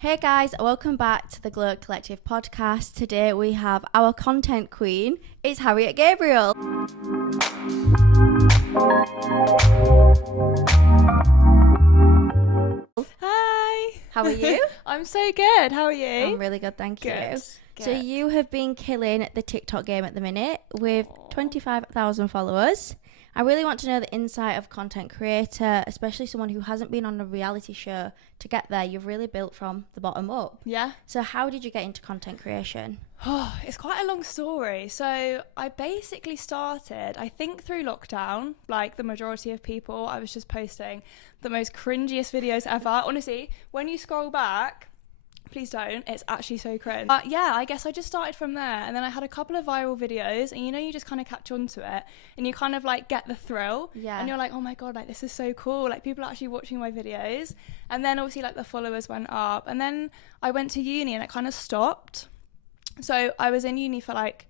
Hey guys, welcome back to the Glow Collective podcast. Today we have our content queen. It's Harriet Gabriel. Hi. How are you? I'm so good. How are you? I'm really good, thank you. Good. So you have been killing the TikTok game at the minute with 25,000 followers. I really want to know the insight of content creator, especially someone who hasn't been on a reality show. To get there, you've really built from the bottom up. Yeah. So how did you get into content creation? Oh, it's quite a long story. So I basically started, I think through lockdown, like the majority of people, I was just posting the most cringiest videos ever. Honestly, when you scroll back, please don't, it's actually so cringe. But yeah, I guess I just started from there, and then I had a couple of viral videos, and you just kind of catch on to it, and you kind of like get the thrill. Yeah. And you're like, oh my god, like this is so cool, like people are actually watching my videos. And then obviously like the followers went up, and then I went to uni and it kind of stopped. So I was in uni for like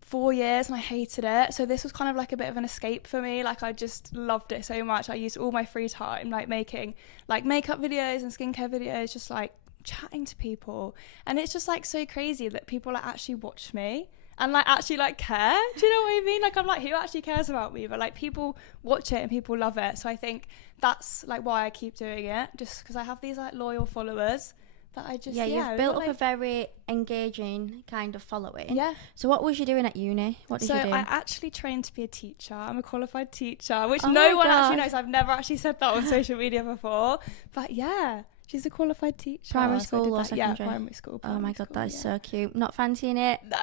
4 years and I hated it. So this was kind of like a bit of an escape for me. Like I just loved it so much. I used all my free time like making like makeup videos and skincare videos, just like chatting to people. And it's just like so crazy that people like actually watch me and like actually like care. Do you know what I mean? Like I'm like, who actually cares about me? But like people watch it and people love it. So I think that's like why I keep doing it, just because I have these like loyal followers that I just you've built up a very engaging kind of following. Yeah. So what was you doing at uni? What did you do? So I actually trained to be a teacher. I'm a qualified teacher, which Oh no my one God. actually knows. I've never actually said that on social media before. But yeah, she's a qualified teacher. Primary So I school did or that. secondary? Yeah, primary school. Oh my God, school, that is yeah. so cute. Not fancying it? No,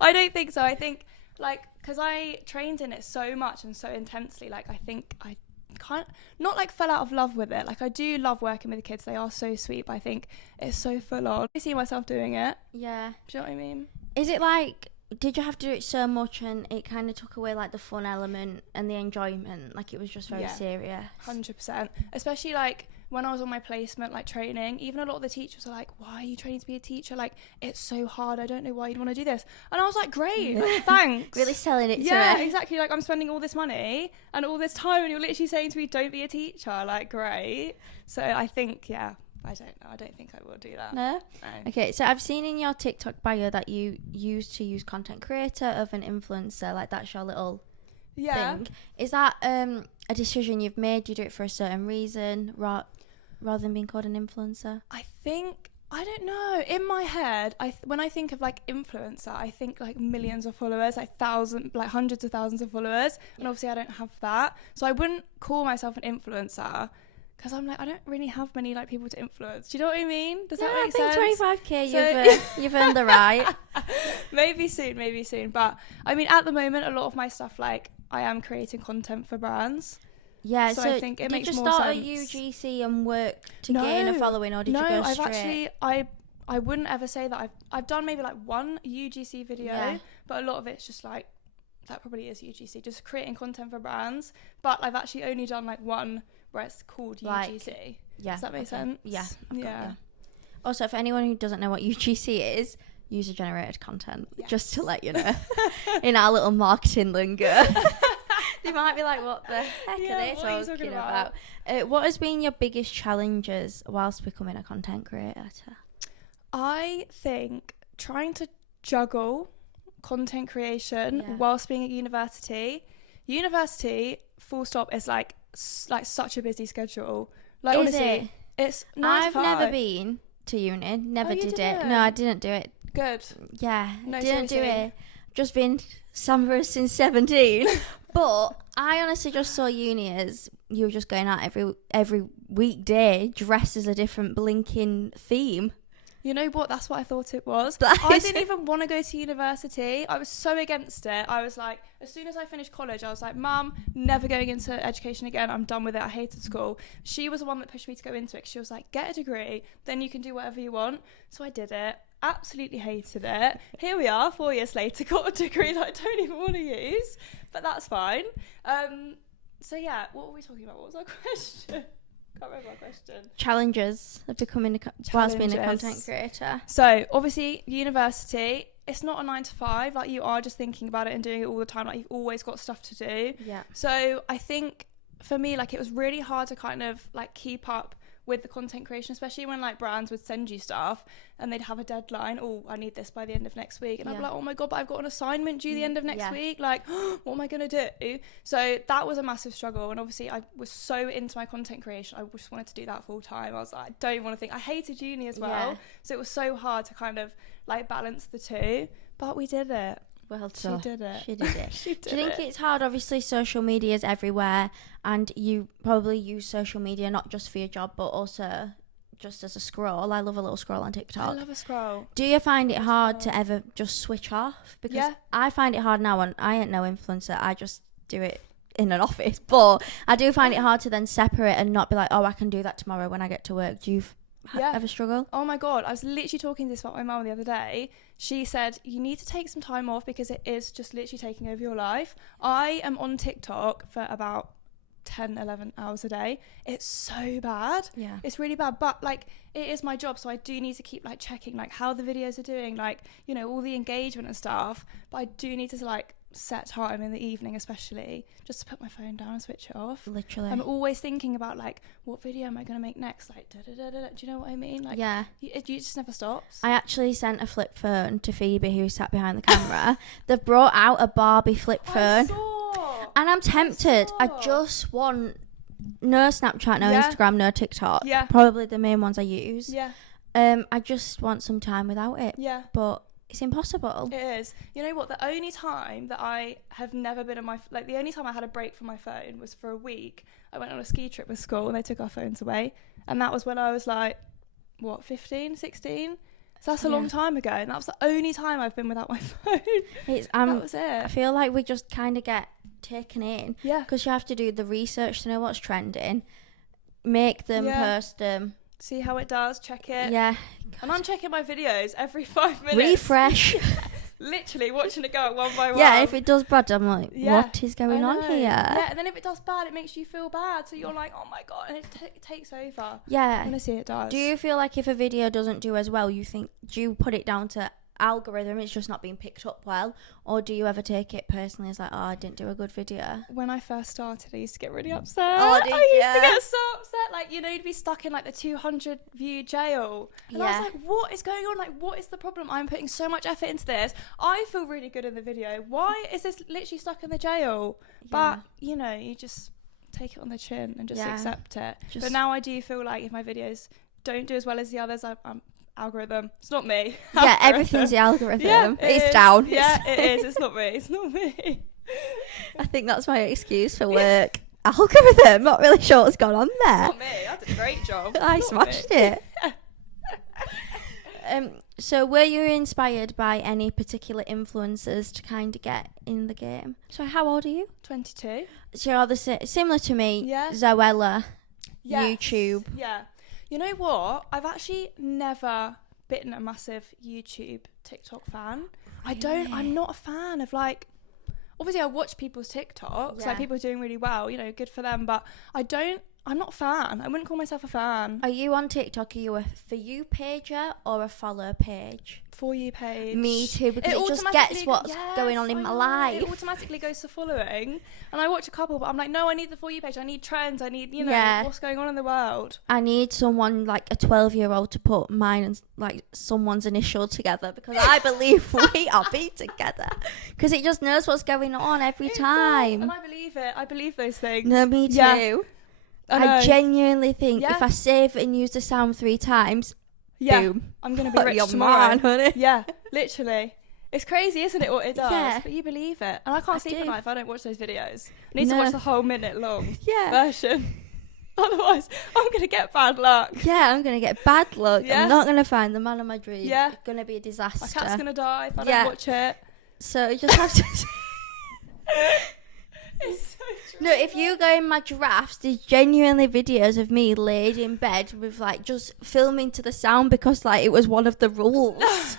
I don't think so. I think like because I trained in it so much and so intensely, like I think I kind of not like fell out of love with it. Like I do love working with the kids, they are so sweet, but I think it's so full on. I see myself doing it. Yeah. Do you know what I mean? Is it like, did you have to do it so much and it kind of took away like the fun element and the enjoyment? Like it was just very serious? 100%. Especially like when I was on my placement like training, even a lot of the teachers are like, why are you training to be a teacher? Like it's so hard, I don't know why you'd want to do this. And I was like, great, like, thanks. Really selling it to Yeah, me. exactly. Like I'm spending all this money and all this time and you're literally saying to me, don't be a teacher. Like great. So I think, yeah, I don't know, I don't think I will do that. No? Okay, so I've seen in your TikTok bio that you used to use content creator of an influencer, like that's your little thing. Is that a decision you've made? Do you do it for a certain reason rather than being called an influencer? I think, I don't know, in my head when I think of like influencer, I think like millions of followers, like hundreds of thousands of followers, and obviously I don't have that, so I wouldn't call myself an influencer because I'm like, I don't really have many like people to influence. Do you know what I mean? Does that make sense? I think 25k you've earned the right. maybe soon, but I mean at the moment a lot of my stuff, like I am creating content for brands. Yeah, so I think it makes more start sense. a UGC and work to gain a following, or did you go straight? I've actually, I wouldn't ever say that I've done maybe like one UGC video, but a lot of it's just like, that probably is UGC, just creating content for brands. But I've actually only done like one where it's called UGC. Yeah. Does that make sense? Yeah. Yeah. Also, for anyone who doesn't know what UGC is, user generated content, just to let you know, in our little marketing lingo. They might be like, what the heck are they talking about? What has been your biggest challenges whilst becoming a content creator? I think trying to juggle content creation whilst being at university. University, full stop, is like such a busy schedule. Like Is honestly, it's 9 to 5. I've never been to uni. Never did it. didn't? No, I didn't do it. Good. Yeah, No, didn't do seriously. it. Just been Samara since 17. But I honestly just saw uni as you were just going out every weekday dressed as a different blinking theme. You know what? That's what I thought it was. I didn't even want to go to university. I was so against it. I was like, as soon as I finished college, I was like, Mum, never going into education again. I'm done with it. I hated school. She was the one that pushed me to go into it. She was like, get a degree, then you can do whatever you want. So I did it. Absolutely hated it. Here we are, 4 years later, got a degree that I don't even want to use, but that's fine. So yeah, what were we talking about? What was our question? Can't remember our question. Challenges of becoming whilst being a content creator. So obviously university, it's not a 9 to 5. Like you are just thinking about it and doing it all the time. Like you've always got stuff to do. Yeah. So I think for me, like it was really hard to kind of like keep up with the content creation, especially when like brands would send you stuff and they'd have a deadline. Oh, I need this by the end of next week. And I'd be like, oh my God, but I've got an assignment due the end of next week. Like, what am I going to do? So that was a massive struggle. And obviously I was so into my content creation. I just wanted to do that full time. I was like, I don't even want to think. I hated uni as well. So it was so hard to kind of like balance the two, but we did it. Well done. She did it. She did it. She did Do you think it. it's hard? Obviously, social media is everywhere, and you probably use social media not just for your job, but also just as a scroll. I love a little scroll on TikTok. I love a scroll. Do you find it hard to ever just switch off? Because I find it hard now, and I ain't no influencer. I just do it in an office. But I do find it hard to then separate and not be like, oh, I can do that tomorrow when I get to work. Do you ever struggle? Oh my God, I was literally talking to this about my mum the other day. She said you need to take some time off because it is just literally taking over your life. I am on TikTok for about 10-11 hours a day. It's so bad. It's really bad, but like it is my job, so I do need to keep like checking like how the videos are doing, like, you know, all the engagement and stuff. But I do need to like set time in the evening, especially just to put my phone down and switch it off. Literally, I'm always thinking about like, what video am I going to make next? Like, do you know what I mean? Like, it just never stops. I actually sent a flip phone to Phoebe, who sat behind the camera. They've brought out a Barbie flip phone, and I'm tempted. I just want no Snapchat, no Instagram, no TikTok. Probably the main ones I use. I just want some time without it. But it's impossible. It is. You know what? The only time that I have never been on my... Like, the only time I had a break from my phone was for a week. I went on a ski trip with school and they took our phones away. And that was when I was like, what, 15, 16? So that's a long time ago. And that was the only time I've been without my phone. That was it. I feel like we just kind of get taken in. Because you have to do the research to know what's trending. Make them, post them. See how it does, check it. God. And I'm checking my videos every 5 minutes. Refresh. Literally watching it go out one by one. Yeah, if it does bad, I'm like, what is going on here? Yeah, and then if it does bad, it makes you feel bad. So you're like, oh my God, and it takes over. Yeah. Honestly, it does. Do you feel like if a video doesn't do as well, do you put it down to algorithm, it's just not being picked up well? Or do you ever take it personally as like, oh, I didn't do a good video? When I first started, I used to get really upset. Oh, I used to get so upset. Like, you know, you'd be stuck in like the 200 view jail. And I was like, what is going on? Like, what is the problem? I'm putting so much effort into this. I feel really good in the video. Why is this literally stuck in the jail? But, you know, you just take it on the chin and just accept it. But now I do feel like if my videos don't do as well as the others, I'm algorithm. It's not me. Yeah, everything's the algorithm. It's down. Yeah, it is. It's not me. It's not me. I think that's my excuse for work. Algorithm. Not really sure what's gone on there. Not me. I did a great job. I smashed it. So were you inspired by any particular influencers to kind of get in the game? So how old are you? 22. So you're similar to me. Zoella. YouTube. Yeah. You know what? I've actually never been a massive YouTube, TikTok fan. Really? I'm not a fan of like, obviously I watch people's TikToks, like people are doing really well, you know, good for them, but I'm not a fan. I wouldn't call myself a fan. Are you on TikTok? Are you a For You pager or a follow page? For You page. Me too, because it just gets what's going on in my life. It automatically goes to following. And I watch a couple, but I'm like, no, I need the For You page. I need trends. I need, you know, what's going on in the world. I need someone like a 12-year-old to put mine and like someone's initial together, because I believe we are be together. Because it just knows what's going on every time. And I believe it. I believe those things. No, me too. Yeah. I genuinely think if I save and use the sound 3 times, boom, I'm going to be rich tomorrow. Man, honey. Yeah, literally. It's crazy, isn't it, what it does? Yeah. But you believe it. And I can't sleep at night if I don't watch those videos. I need to watch the whole minute-long version. Otherwise, I'm going to get bad luck. Yeah, I'm going to get bad luck. I'm not going to find the man of my dreams. Yeah. It's going to be a disaster. My cat's going to die if I don't watch it. So you just have to... It's so true. No, if you go in my drafts, there's genuinely videos of me laid in bed with like just filming to the sound, because like it was one of the rules.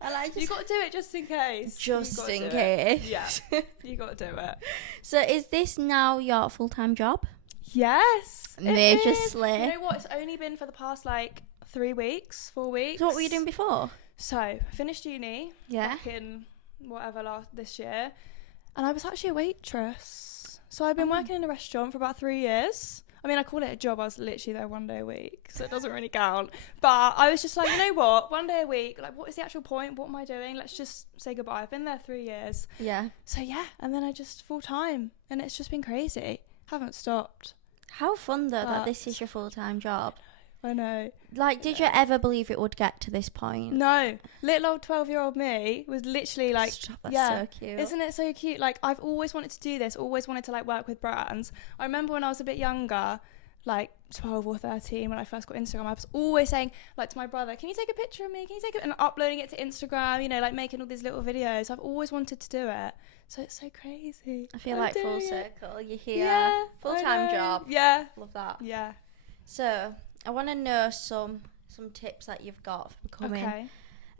And you got to do it just in case. Just in case. Yeah, you got to do it. So is this now your full-time job? Yes. Major slay. You know what? It's only been for the past like 3 weeks, 4 weeks. So what were you doing before? So I finished uni. Back in this year. And I was actually a waitress. So I've been working in a restaurant for about 3 years. I mean, I call it a job. I was literally there 1 day a week, so it doesn't really count. But I was just like, you know what? 1 day a week, like, what is the actual point? What am I doing? Let's just say goodbye. I've been there 3 years. Yeah. So yeah, and then I just full time, and it's just been crazy. Haven't stopped. How fun though that this is your full-time job. I know. Like, did you ever believe it would get to this point? No. Little old 12-year-old me was literally like, Stop, that's yeah, so cute. isn't it so cute? Like, I've always wanted to do this, always wanted to like work with brands. I remember when I was a bit younger, like 12 or 13, when I first got Instagram, I was always saying like to my brother, can you take a picture of me? Can you take it? And uploading it to Instagram, you know, like making all these little videos. I've always wanted to do it. So it's so crazy. I feel like full circle. You're here. Yeah, Full-time job. Yeah. Love that. Yeah. So I want to know some tips that you've got for becoming Okay.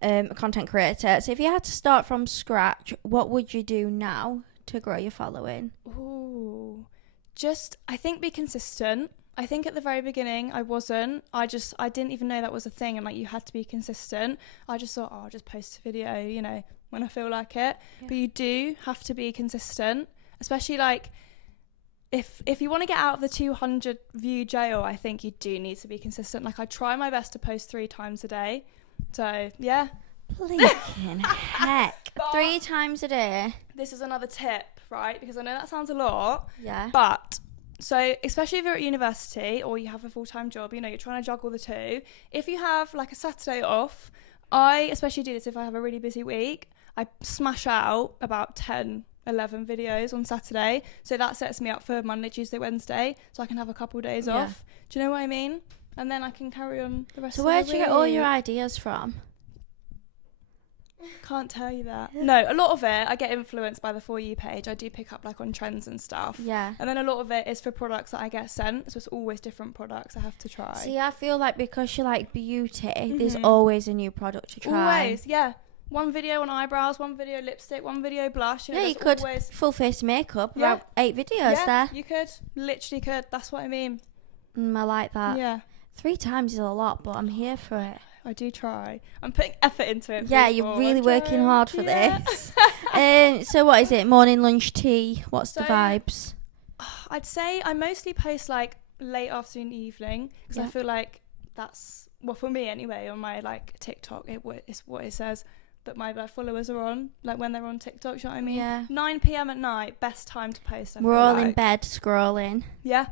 a content creator. So if you had to start from scratch, what would you do now to grow your following? Ooh. Just, I think, be consistent. I think at the very beginning I wasn't. I didn't even know that was a thing, and like you had to be consistent. I just thought, oh, I'll just post a video, you know, when I feel like it. Yeah. But you do have to be consistent, especially like if you want to get out of the 200 view jail, I think you do need to be consistent. Like, I try my best to post 3 times a day. So yeah. Blinking heck. 3 times a day. This is another tip, right? Because I know that sounds a lot. Yeah. But so especially if you're at university or you have a full-time job, you know, you're trying to juggle the two. If you have like a Saturday off, I especially do this if I have a really busy week. I smash out about 10-11 videos on Saturday, so that sets me up for Monday, Tuesday, Wednesday, so I can have a couple of days off. Do you know what I mean? And then I can carry on the rest of the week. So where do you get all your ideas from? Can't tell you that. No, a lot of it I get influenced by the For You page. I do pick up like on trends and stuff. Yeah. And then a lot of it is for products that I get sent, so it's always different products I have to try. See, I feel like because you like beauty, there's always a new product to try. Always, yeah. One video on eyebrows, one video lipstick, one video blush. You know, you could full face makeup. Yeah. About 8 videos there. You could. Literally could. That's what I mean. I like that. Yeah. 3 times is a lot, but I'm here for it. I do try. I'm putting effort into it. Yeah, you're really working hard for this. So what is it? Morning, lunch, tea? What's the vibes? I'd say I mostly post like late afternoon, evening, because I feel like that's, well, for me anyway, on my like TikTok, it's what it says that my followers are on, like when they're on TikTok, you know what I mean? Yeah. 9 p.m. at night, best time to post. We're all in bed scrolling. Yeah,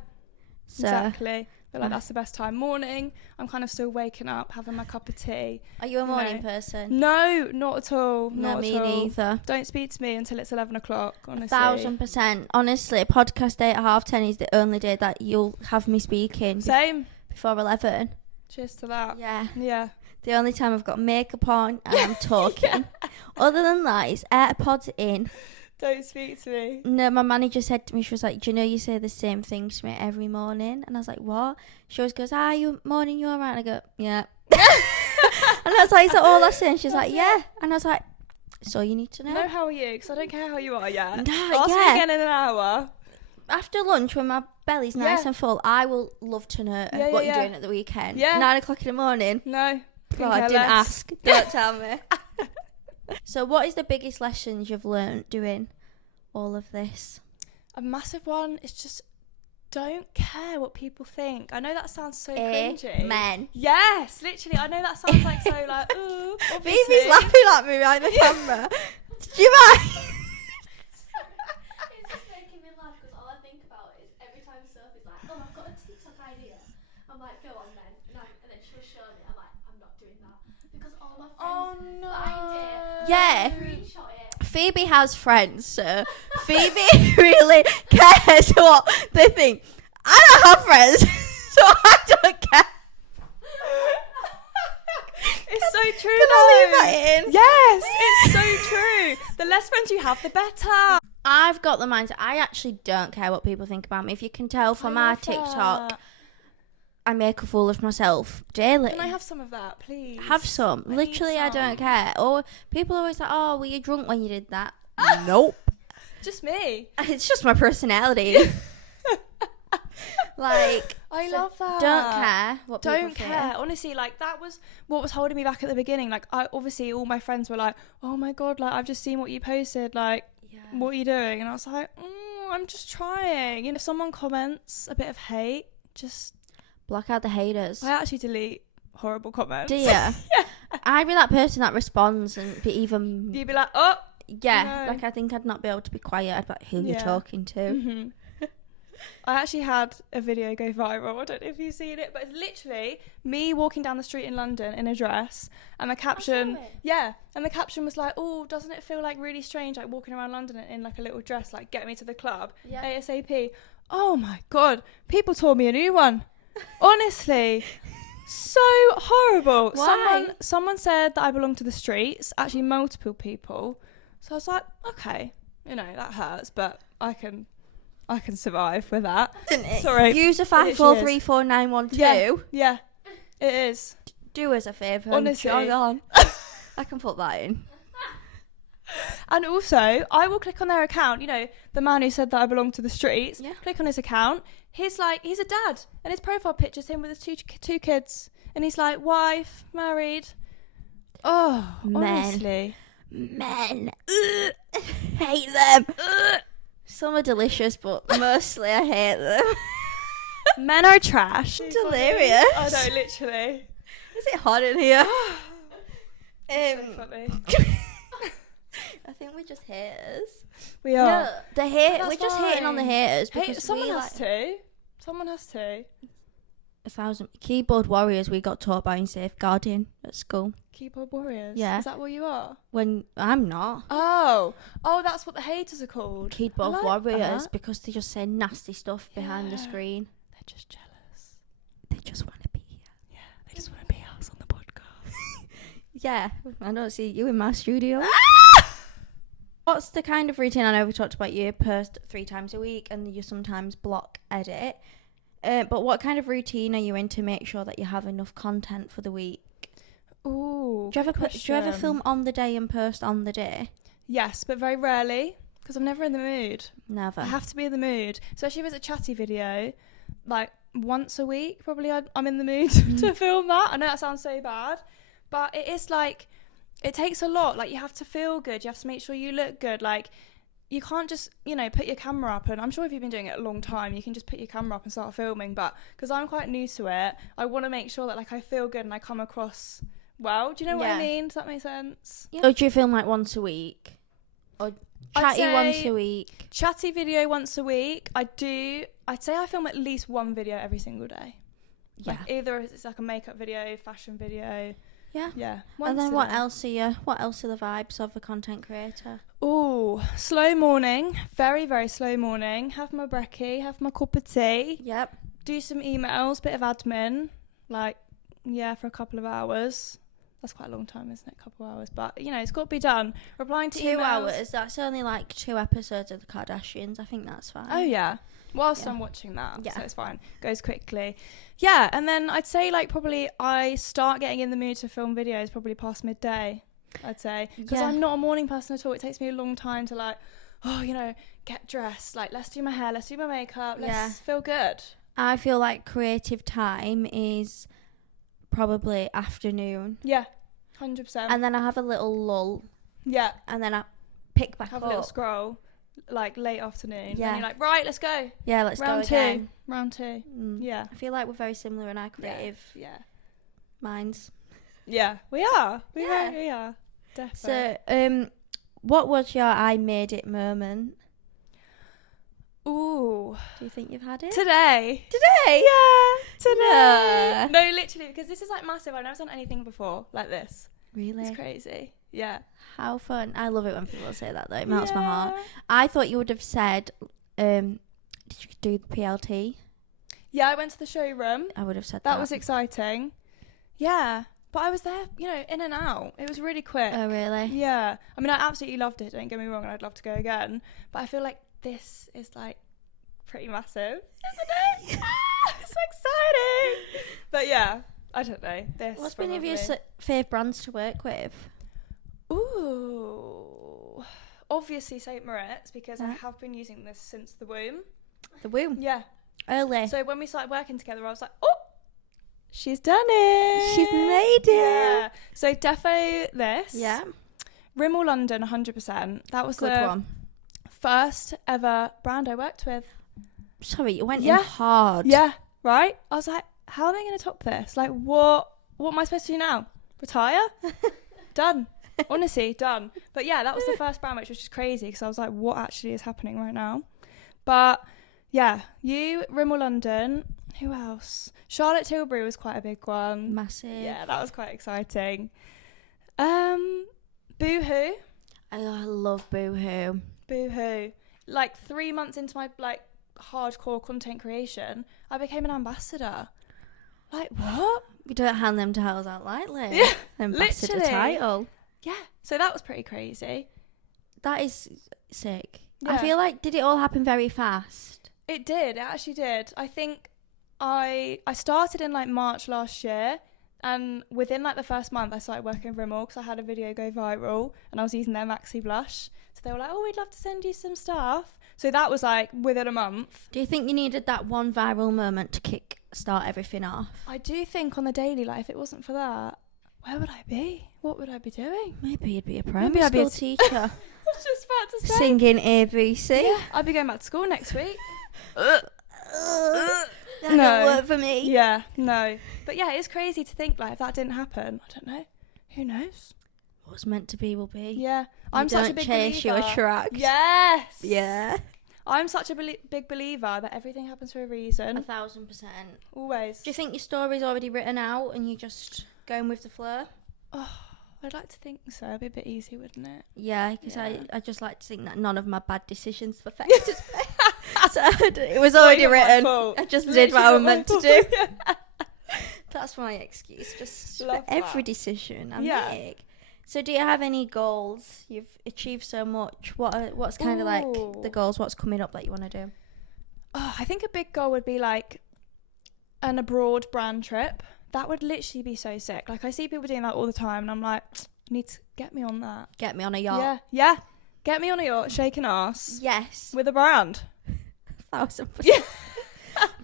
so. Exactly. But like that's the best time. Morning, I'm kind of still waking up, having my cup of tea. Are you a morning person? No, not at all. No, me neither. Don't speak to me until it's 11 o'clock, honestly. 1,000%. Honestly, podcast day at 10:30 is the only day that you'll have me speaking. Same. Before 11. Cheers to that. Yeah. Yeah. The only time I've got makeup on and I'm talking. Other than that, it's AirPods in. Don't speak to me. No, my manager said to me, she was like, do you know you say the same thing to me every morning? And I was like, what? She always goes, you morning, you alright? And I go, yeah. And I was like, is that all I say? And she's like, yeah. And I was like, so you need to know. No, how are you? Because I don't care how you are yet. No, Ask me again in an hour. After lunch, when my belly's nice and full, I will love to know what you're doing at the weekend. Yeah. 9 o'clock in the morning. No. Well, I didn't ask. Don't tell me. So what is the biggest lessons you've learned doing all of this? A massive one is just don't care what people think. I know that sounds so cringy. Men. Yes, literally. I know that sounds like so like, ooh. Phoebe's laughing at me behind the camera. Do you mind? It's just making me laugh because all I think about is every time Sophie's like, oh, I've got a TikTok idea. I'm like, go on then. And then she'll show me. I'm like, I'm not doing that. Because all my friends find it. Yeah. Screenshot it. Phoebe has friends, so Phoebe really cares what they think. I don't have friends, so I don't care. It's so true. Can I leave that in? Yes, it's so true. The less friends you have, the better. I've got the mindset. I actually don't care what people think about me. If you can tell from our TikTok, I make a fool of myself daily. Can I have some of that, please? Have some. Literally, I don't care. Or people are always like, oh, were you drunk when you did that? Nope. Just me. It's just my personality. Like, I love that. Don't care what people Don't care. Honestly, like, that was what was holding me back at the beginning. Like, obviously all my friends were like, oh my God, like, I've just seen what you posted. Like, what are you doing? And I was like, I'm just trying. You know, if someone comments a bit of hate, just Block out the haters. I actually delete horrible comments. Do you? Yeah. I'd be that person that responds and be even... You'd be like, oh! Yeah, no. like I think I'd not be able to be quiet. I'd be like, who are you talking to? Mm-hmm. I actually had a video go viral. I don't know if you've seen it, but it's literally me walking down the street in London in a dress, and the caption, and the caption was like, "Oh, doesn't it feel like really strange, like walking around London in like a little dress, like get me to the club, ASAP." Oh my god, people tore me a new one. Honestly, so horrible. Why? Someone said that I belong to the streets. Actually, multiple people. So I was like, okay, you know that hurts, but I can survive with that. Sorry. User 5434912. Yeah, it is. Do us a favour. Honestly. Jog on. I can put that in. And also, I will click on their account. You know, the man who said that I belong to the streets. Yeah. Click on his account. He's a dad, and his profile picture's him with his two kids, and he's like, wife, married. Oh, honestly, men. Hate them. Some are delicious, but mostly I hate them. Men are trash. Delirious. I know, literally. Is it hot in here? So funny. I think we're just haters. We are. No, we're just hating on the haters because someone has to. Someone has to. 1,000 keyboard warriors. We got taught by in safeguarding at school. Keyboard warriors. Yeah. Is that what you are? When I'm not. Oh, that's what the haters are called. Keyboard like warriors that. because they just say nasty stuff behind the screen. They're just jealous. They just want to be here. Yeah, they just want to be us on the podcast. Yeah, I don't see you in my studio. What's the kind of routine? I know we talked about you post 3 times a week and you sometimes block edit. But what kind of routine are you in to make sure that you have enough content for the week? Ooh, Do you ever film on the day and post on the day? Yes, but very rarely because I'm never in the mood. Never. I have to be in the mood, especially if it's a chatty video. Like once a week, probably I'm in the mood to film that. I know that sounds so bad, but it is like it takes a lot. Like you have to feel good. You have to make sure you look good. Like you can't just, put your camera up, and I'm sure if you've been doing it a long time, you can just put your camera up and start filming. But because I'm quite new to it, I want to make sure that like I feel good and I come across well. Do you know what I mean? Does that make sense? Yeah. Or do you film like once a week? Or chatty once a week? Chatty video once a week. I'd say I film at least one video every single day. Yeah. Like either it's like a makeup video, fashion video. Yeah. Yeah. And then what else are the vibes of a content creator? Ooh, slow morning. Very, very slow morning. Have my brekkie, have my cup of tea. Yep. Do some emails, bit of admin. For a couple of hours. That's quite a long time, isn't it? A couple of hours. But, it's got to be done. Replying to 2 emails. hours. That's only like 2 episodes of the Kardashians. I think that's fine. Oh, yeah. Whilst I'm watching that. Yeah. So it's fine. Goes quickly. Yeah. And then I'd say probably I start getting in the mood to film videos probably past midday, I'd say. Because I'm not a morning person at all. It takes me a long time to get dressed. Like, let's do my hair. Let's do my makeup. Let's feel good. I feel like creative time is probably afternoon. Yeah. 100%. And then I have a little lull. Yeah. And then I pick back have up. a little scroll. Like late afternoon. Yeah. And you're like, right, let's go. Yeah, let's go again. Round two. Yeah. I feel like we're very similar in our creative minds. Yeah, we are. We are. Definitely. So, what was your I made it moment? Ooh. Do you think you've had it? Today? Yeah. Today. No, literally, because this is like massive. I've never done anything before like this. Really? It's crazy. Yeah. How fun. I love it when people say that though. It melts my heart. I thought you would have said, did you do the PLT? Yeah, I went to the showroom. I would have said that. That was exciting. Yeah. But I was there, in and out. It was really quick. Oh, really? Yeah. I mean, I absolutely loved it. Don't get me wrong. And I'd love to go again. But I feel like this is like pretty massive. Isn't it? It's exciting. But yeah, I don't know. What's been of your favourite brands to work with? Ooh. Obviously St. Moritz, because I have been using this since the womb. The womb? Yeah. Early. So when we started working together, I was like, oh, she's done it. She's made it. Yeah. So defo this. Yeah. Rimmel London, 100%. That was Good the one. first ever brand I worked with. Sorry, you went in hard. Yeah. right? I was like, how are they going to top this? Like, what am I supposed to do now? Retire? Done. Honestly, done. But yeah, that was the first brand, which was just crazy because I was like, what actually is happening right now? But yeah, Rimmel London. Who else? Charlotte Tilbury was quite a big one. Massive. Yeah, that was quite exciting. Boohoo. I love Boohoo. Boohoo. Like 3 months into my like hardcore content creation, I became an ambassador. Like, what? You don't hand them titles out lightly. Yeah, Ambassador literally. title. Yeah, so that was pretty crazy. That is sick. Yeah. I feel like, did it all happen very fast? It did. It actually did. I think I started in like March last year, and within like the first month I started working with Rimmel because I had a video go viral and I was using their Maxi blush. So they were like, oh, we'd love to send you some stuff. So that was like within a month. Do you think you needed that one viral moment to start everything off? I do think on the daily, like if it wasn't for that, where would I be? What would I be doing? Maybe you'd be a Maybe primary I'd be school a teacher. I was just about to say. Singing ABC. Yeah, I'd be going back to school next week. That No. don't work for me. Yeah, no. But yeah, it's crazy to think like if that didn't happen, I don't know. Who knows? What's meant to be will be. Yeah. I'm You such a don't big chase believer. your tracks. Yes. Yeah. I'm such a big believer that everything happens for a reason. 1,000%. Always. Do you think your story's already written out and you're just going with the flow? Oh, I'd like to think so. It'd be a bit easy, wouldn't it? Yeah, because Yeah. I just like to think that none of my bad decisions affected me. So it was already Not even my written. fault. I just Literally did what I was not my meant to fault. do. Yeah. That's my excuse. Just Love for every that. decision I Yeah. make. So do you have any goals? You've achieved so much. What's kind of like the Ooh. goals? What's coming up that you want to do? Oh, I think a big goal would be like an abroad brand trip. That would literally be so sick. Like I see people doing that all the time and I'm like, you need to get me on that. Get me on a yacht. Yeah. Yeah. Get me on a yacht, shaking ass Yes. with a brand. 1,000%. Yeah.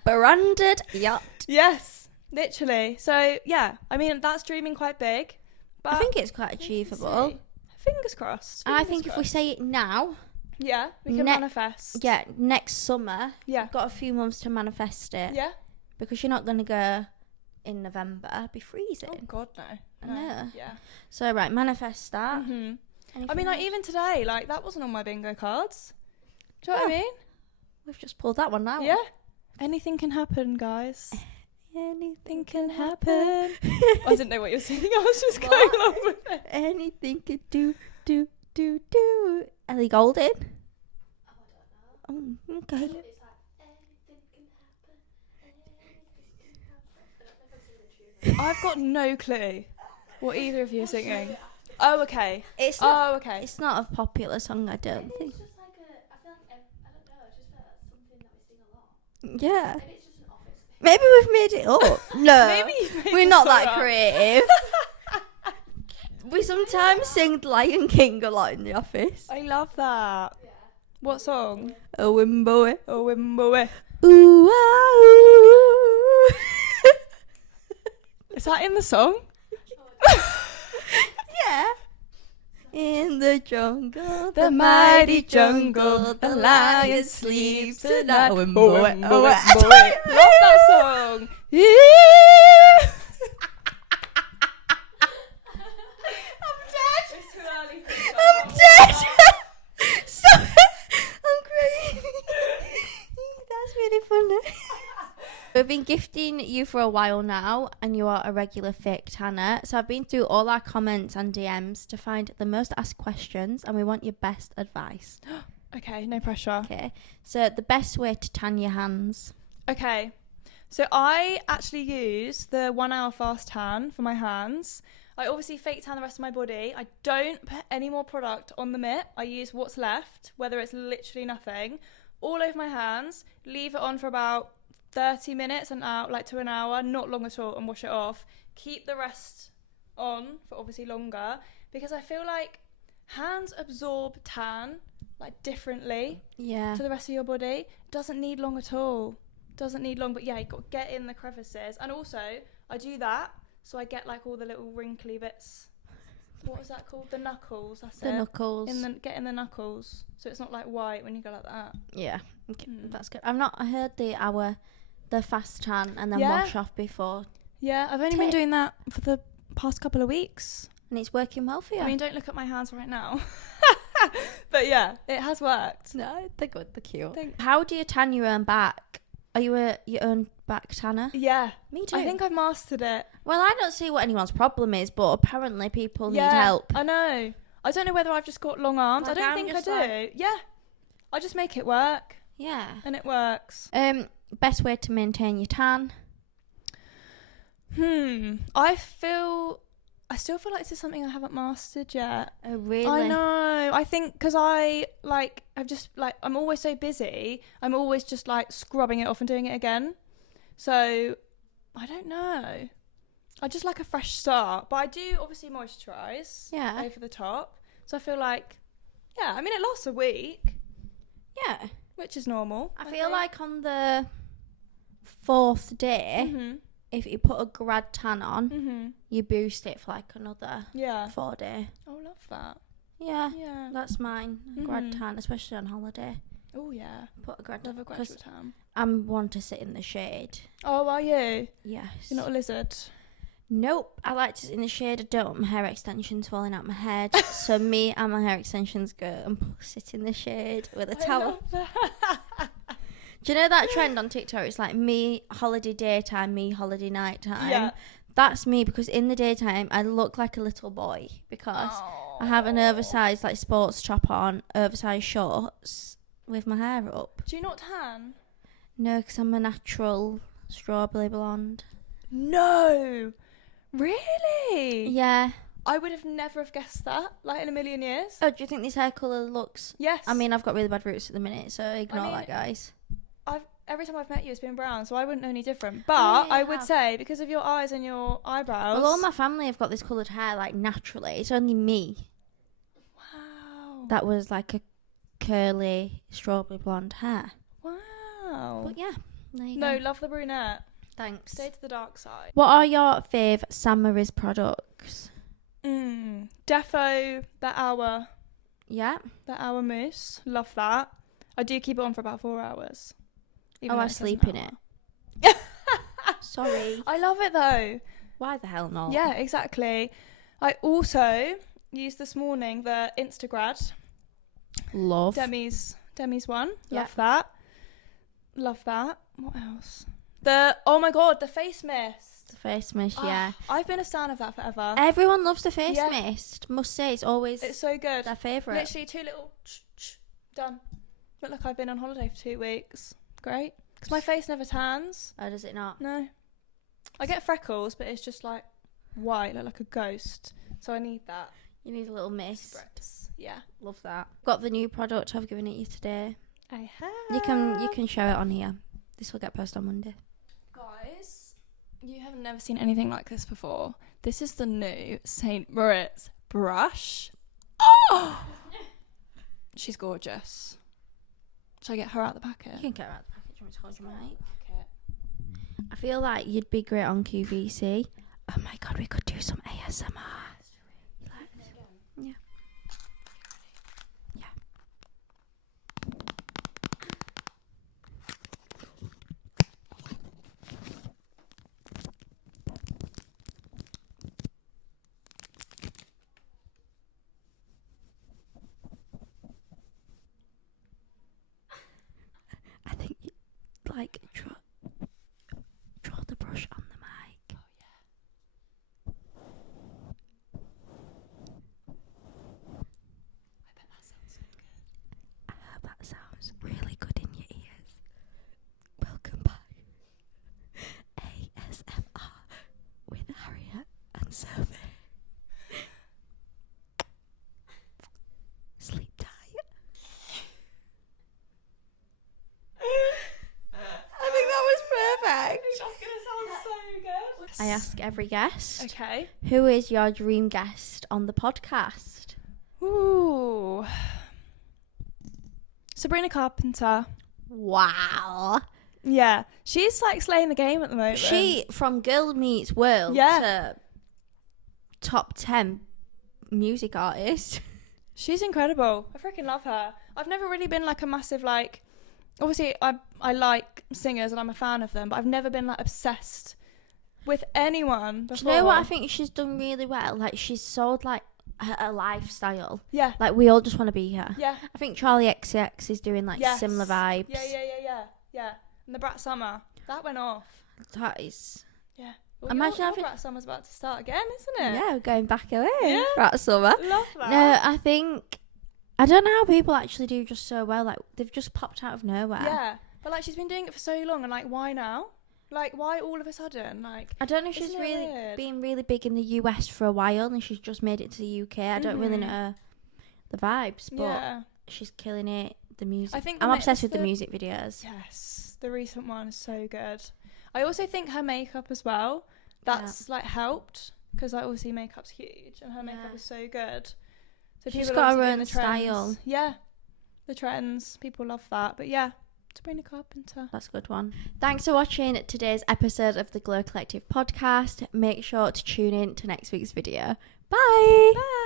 Branded yacht. Yes. Literally. So yeah, I mean that's dreaming quite big. But I think it's quite we can achievable. see. Fingers crossed. And I fingers think if we crossed. say it now, yeah, we can Ne- manifest. yeah, next summer, Yeah. you've got a few months to manifest it. Yeah. Because you're not going to go in November, it'd be Oh freezing. God, no. I No. know. Yeah. So, right, manifest that. Mhm. I Anything mean, like else? even today, like that wasn't on my bingo cards. Do you know what I Oh. mean? We've just pulled that one out. Yeah. Anything can happen, guys. Anything Can can happen. happen. I didn't know what you were singing. I was just going What? along with it. Anything can do. Ellie Goulding. Oh, I don't know. Oh, okay. It's like anything can happen. Anything can happen. I don't think I'm singing the tune. I've got no clue what either of you are singing. Yeah. Oh, okay. It's not. Oh, okay. It's not a popular song, I don't Maybe think. it's just like I feel like, I don't know, I just feel like that's something that we sing a lot. Yeah. Maybe it's just an office thing. Maybe we've made it up. No. Maybe you've made We're this not song that up. creative. We sometimes sing Lion King a lot in the office. I love that. Yeah. What song? Oh, Wimboe. Oh, Wimboe. Ooh, ah, ooh. Is that in the song? Yeah. In the jungle, The mighty jungle, the lion sleeps tonight. Oh, Oh, Wimboe. Wimboe, Oh, Wimboe. Love that song. Yeah. It's too early for I'm dead. Stop it. I'm crying. That's really funny. We've been gifting you for a while now, and you are a regular fake Tanner. So I've been through all our comments and DMs to find the most asked questions, and we want your best advice. Okay, no pressure. Okay. So the best way to tan your hands. Okay, so I actually use the 1 hour fast tan for my hands. I obviously fake tan the rest of my body. I don't put any more product on the mitt. I use what's left, whether it's literally nothing, all over my hands, leave it on for about 30 minutes and out, like to an hour, not long at all, and wash it off. Keep the rest on for obviously longer, because I feel like hands absorb tan like differently Yeah. to the rest of your body. Doesn't need long at all. Doesn't need long, but yeah, you got to get in the crevices. And also, I do that so I get like all the little wrinkly bits. What is that called? The knuckles. That's The it. knuckles. Get in the knuckles, so it's not like white when you go like that. Yeah. Okay, Mm. that's good. I've not heard the the fast tan and then Yeah. wash off before. Yeah, I've only been Tip. doing that for the past couple of weeks. And it's working well for you. I mean, don't look at my hands right now. But yeah, it has worked. no, they're good, they're cute. Thank- How do you tan your own back? Are you your own back tanner? Yeah, Me too. I think I've mastered it. Well, I don't see what anyone's problem is, but apparently people need help. I know. I don't know whether I've just got long arms. Like, I don't I'm think I just do. like- Yeah. I just make it work, Yeah. and it works. Best way to maintain your tan? I still feel like this is something I haven't mastered yet. Oh, really? I know. I think because I'm always so busy. I'm always just like scrubbing it off and doing it again. So I don't know. I just like a fresh start, but I do obviously moisturize. Yeah. Over the top. So I feel like, yeah. I mean, it lasts a week, Yeah. which is normal. I feel like on the 4th day, Mhm. if you put a grad tan on, Mhm. you boost it for like another Yeah. 4 day. Oh, love that. Yeah. Yeah. That's mine. A grad Mhm. tan, especially on holiday. Oh yeah. Put a grad Love a because graduate tan. I'm one to sit in the shade. Oh, are you? Yes. You're not a lizard. Nope. I like to sit in the shade. I don't want my hair extensions falling out my head. So me and my hair extensions go and sit in the shade with a I towel. love that. Do you know that trend on TikTok? It's like me holiday daytime, me holiday nighttime. Yeah. That's me because in the daytime I look like a little boy because I have an oversized like sports top on, oversized shorts with my hair up. Do you not tan? No, because I'm a natural strawberry blonde. No. Really? Yeah. I would have never have guessed that, like in a million years. Oh, do you think this hair colour looks... Yes. I mean, I've got really bad roots at the minute, so ignore that, guys. Every time I've met you, it's been brown, so I wouldn't know any different. But yeah, I would say, because of your eyes and your eyebrows... Well, all my family have got this coloured hair, like, naturally. It's only me Wow. that was, like, a curly strawberry blonde hair. Wow. But, yeah, there you No, go. love the brunette. Thanks. Stay to the dark side. What are your fave Samaris products? Defo, that hour mousse. Love that. I do keep it on for about 4 hours. Oh, though I it doesn't sleep in matter. it. Sorry. I love it though. Why the hell not? Yeah, exactly. I also used this morning the Instagrad Love. Demi's one. Yeah. Love that. Love that. What else? Oh my god, the face mist. The face mist, yeah. I've been a stan of that forever. Everyone loves the face Yeah. mist. Must say, it's always It's so good. their favourite. Literally 2 little done. Look like I've been on holiday for 2 weeks. Great. Because my face never tans. Oh, does it not? No. I get freckles, but it's just like white, like a ghost. So I need that. You need a little mist. Spritz. Yeah. Love that. Got the new product. I've given it you today. I have. You can show it on here. This will get posted on Monday. Guys, you have never seen anything like this before. This is the new St. Moritz brush. Oh! She's gorgeous. Should I get her out the packet? You can get her out the package. You want me to hold your mic? Packet. I feel like you'd be great on QVC. Oh my god, we could do some ASMR. You like this? Yeah. Yeah. I think you like draw the brush on the mic. I bet that sounds so good. I hope that sounds really good in your ears. Welcome back. ASMR with Harriet and Sophie. Sleep tight. I think that was perfect. It's just gonna sound so good. I ask every guest, Okay. who is your dream guest on the podcast? Ooh. Sabrina Carpenter. Wow. Yeah. She's like slaying the game at the moment. She, from Girl Meets World Yeah. to top 10 music artist. She's incredible. I freaking love her. I've never really been like a massive like obviously I like singers and I'm a fan of them, but I've never been like obsessed with anyone before. Do you know what I think she's done really well? Like, she's sold like a lifestyle. Yeah. Like, we all just want to be her. Yeah. I think Charlie XCX is doing like Yes. similar vibes. Yeah. And the Brat Summer, that went off. That is. Yeah. Well, Imagine your having. Brat Summer's about to start again, isn't it? Yeah, we're going back away. Yeah. Right, summer. Love that. No, I think. I don't know how people actually do just so well. Like, they've just popped out of nowhere. Yeah. But like, she's been doing it for so long, and like, why now? Like, why all of a sudden? Like, I don't know if she's isn't it really weird? been really big in the US for a while, and she's just made it to the UK. I don't really know the vibes, but she's killing it. The music. I think I'm obsessed with the music videos. Yes, the recent one is so good. I also think her makeup as well. That's like helped, because like obviously makeup's huge, and her makeup is so good. So She's people got obviously her doing own the trends. style. Yeah, the trends. People love that. But yeah, Sabrina Carpenter. That's a good one. Thanks for watching today's episode of the Glow Collective podcast. Make sure to tune in to next week's video. Bye. Bye.